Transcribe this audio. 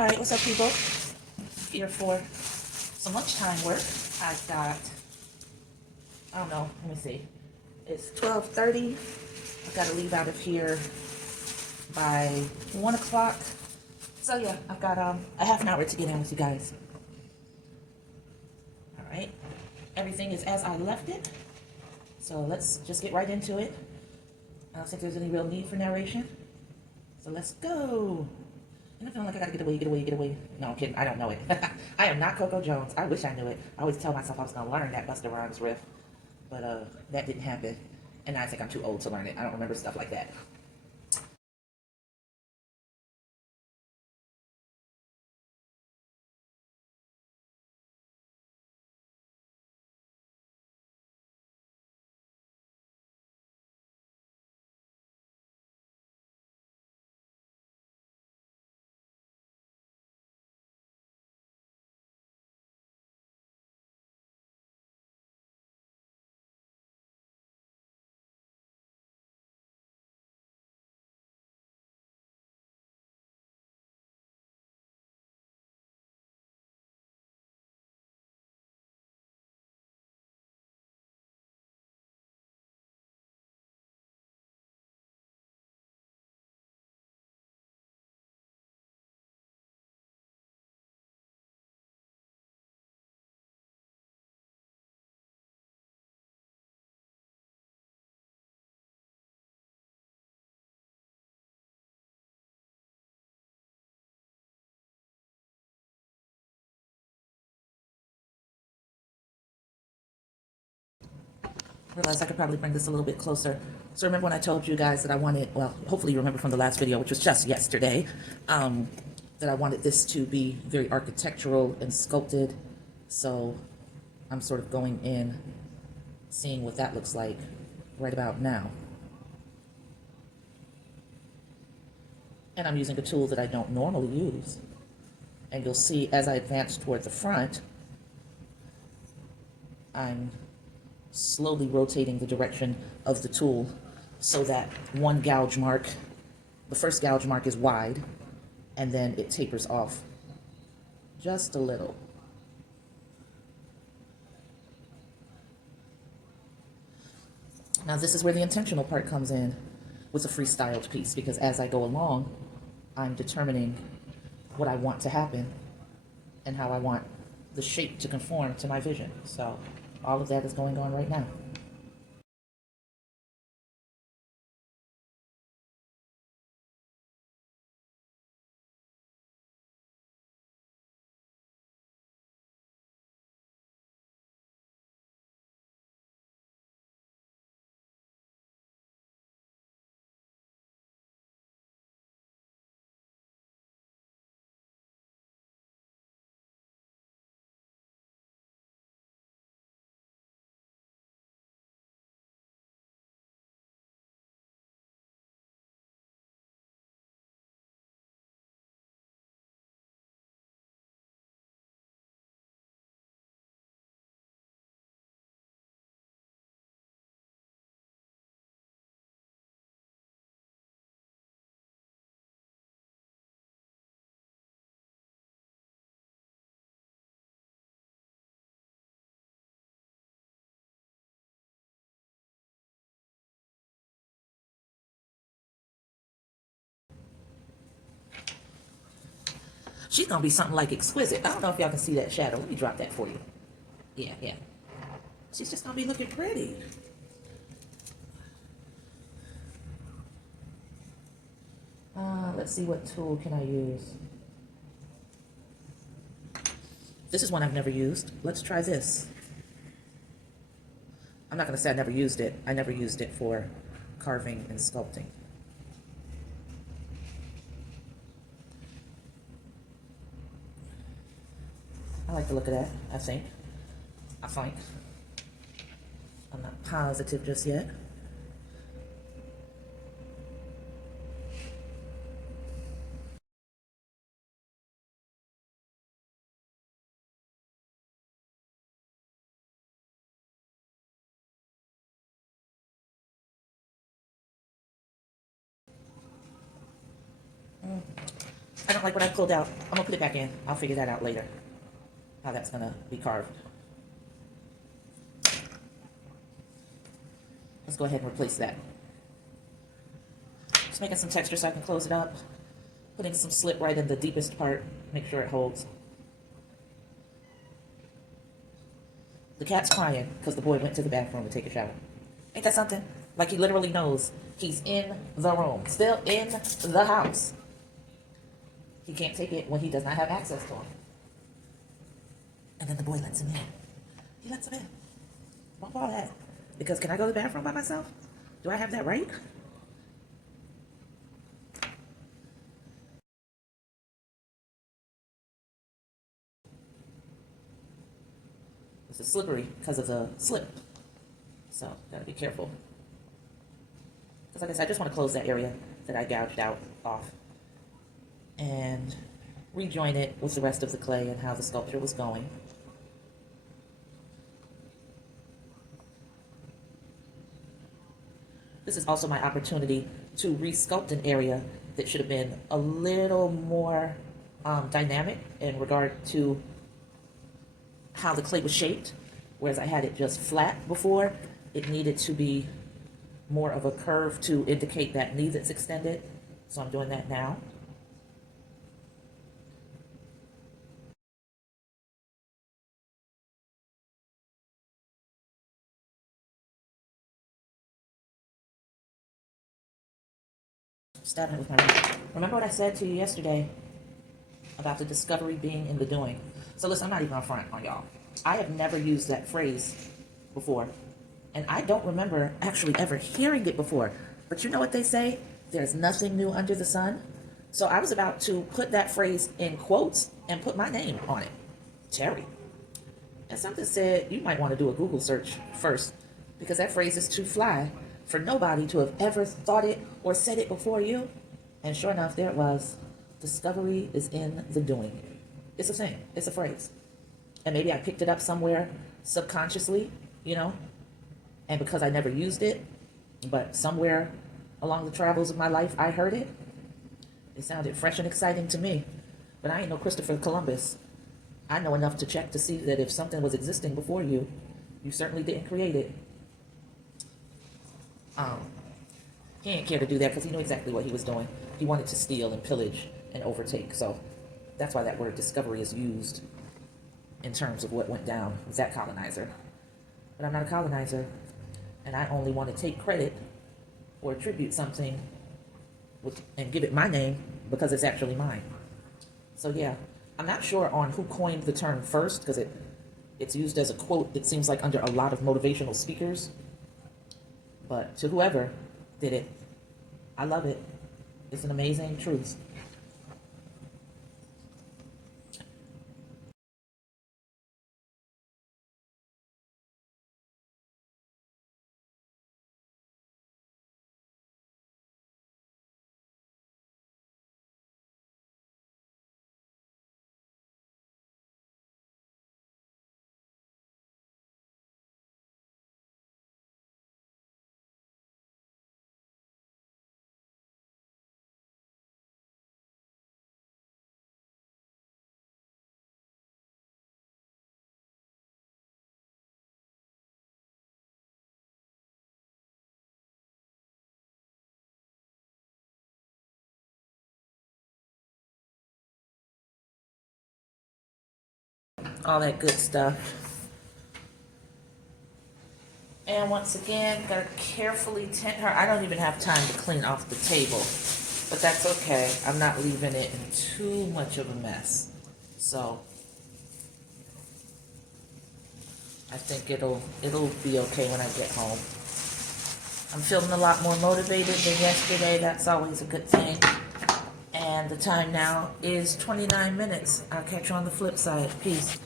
All right, what's up, people? Here for some lunchtime work. I've got, I don't know, let me see. It's 12:30. I've got to leave out of here by 1 o'clock. So yeah, I've got a half an hour to get in with you guys. All right, everything is as I left it. So let's just get right into it. I don't think there's any real need for narration. So let's go. And I feel like I gotta get away. No, I'm kidding. I don't know it. I am not Coco Jones. I wish I knew it. I always tell myself I was gonna learn that Busta Rhymes riff, but that didn't happen. And I think I'm too old to learn it. I don't remember stuff like that. Realized I could probably bring this a little bit closer. So remember when I told you guys that I wanted, well, hopefully you remember from the last video, which was just yesterday, that I wanted this to be very architectural and sculpted. So I'm sort of going in, seeing what that looks like right about now. And I'm using a tool that I don't normally use. And you'll see as I advance toward the front, I'm slowly rotating the direction of the tool so that one gouge mark, the first gouge mark is wide, and then it tapers off just a little. Now this is where the intentional part comes in with a freestyled piece, because as I go along, I'm determining what I want to happen and how I want the shape to conform to my vision. So all of that is going on right now. She's gonna be something like exquisite. I don't know if y'all can see that shadow. Let me drop that for you. Yeah. She's just gonna be looking pretty. Let's see, what tool can I use? This is one I've never used. Let's try this. I'm not gonna say I never used it. I never used it for carving and sculpting. I like the look of that, I think. I'm not positive just yet. I don't like what I pulled out. I'm gonna put it back in. I'll figure that out later, how that's gonna be carved. Let's go ahead and replace that. Just making some texture so I can close it up. Putting some slip right in the deepest part. Make sure it holds. The cat's crying because the boy went to the bathroom to take a shower. Ain't that something? Like he literally knows he's in the room. Still in the house. He can't take it when he does not have access to him. And then the boy lets him in. He lets him in. Bump all that. Because can I go to the bathroom by myself? Do I have that right? This is slippery because of the slip. So, gotta be careful. Because like I said, I just want to close that area that I gouged out off. And rejoin it with the rest of the clay and how the sculpture was going. This is also my opportunity to re-sculpt an area that should have been a little more dynamic in regard to how the clay was shaped. Whereas I had it just flat before, it needed to be more of a curve to indicate that knee that's extended. So I'm doing that now. Stabbing it with my knife. Remember what I said to you yesterday about the discovery being in the doing? So listen, I'm not even on front on y'all. I have never used that phrase before. And I don't remember actually ever hearing it before. But you know what they say? There's nothing new under the sun. So I was about to put that phrase in quotes and put my name on it. Terry. And something said you might want to do a Google search first, because that phrase is too fly for nobody to have ever thought it or said it before you. And sure enough, there it was. Discovery is in the doing. It's a thing. It's a phrase. And maybe I picked it up somewhere subconsciously, you know, and because I never used it, but somewhere along the travels of my life, I heard it. It sounded fresh and exciting to me. But I ain't no Christopher Columbus. I know enough to check to see that if something was existing before you, you certainly didn't create it. He didn't care to do that because he knew exactly what he was doing. He wanted to steal and pillage and overtake. So that's why that word discovery is used in terms of what went down with that colonizer. But I'm not a colonizer, and I only want to take credit or attribute something and give it my name because it's actually mine. So yeah, I'm not sure on who coined the term first, because it's used as a quote, it seems like, under a lot of motivational speakers. But to whoever did it, I love it. It's an amazing truth. All that good stuff. And once again, gotta carefully tint her. I don't even have time to clean off the table, but that's okay. I'm not leaving it in too much of a mess. So I think it'll be okay when I get home. I'm feeling a lot more motivated than yesterday. That's always a good thing. And the time now is 29 minutes. I'll catch you on the flip side. Peace.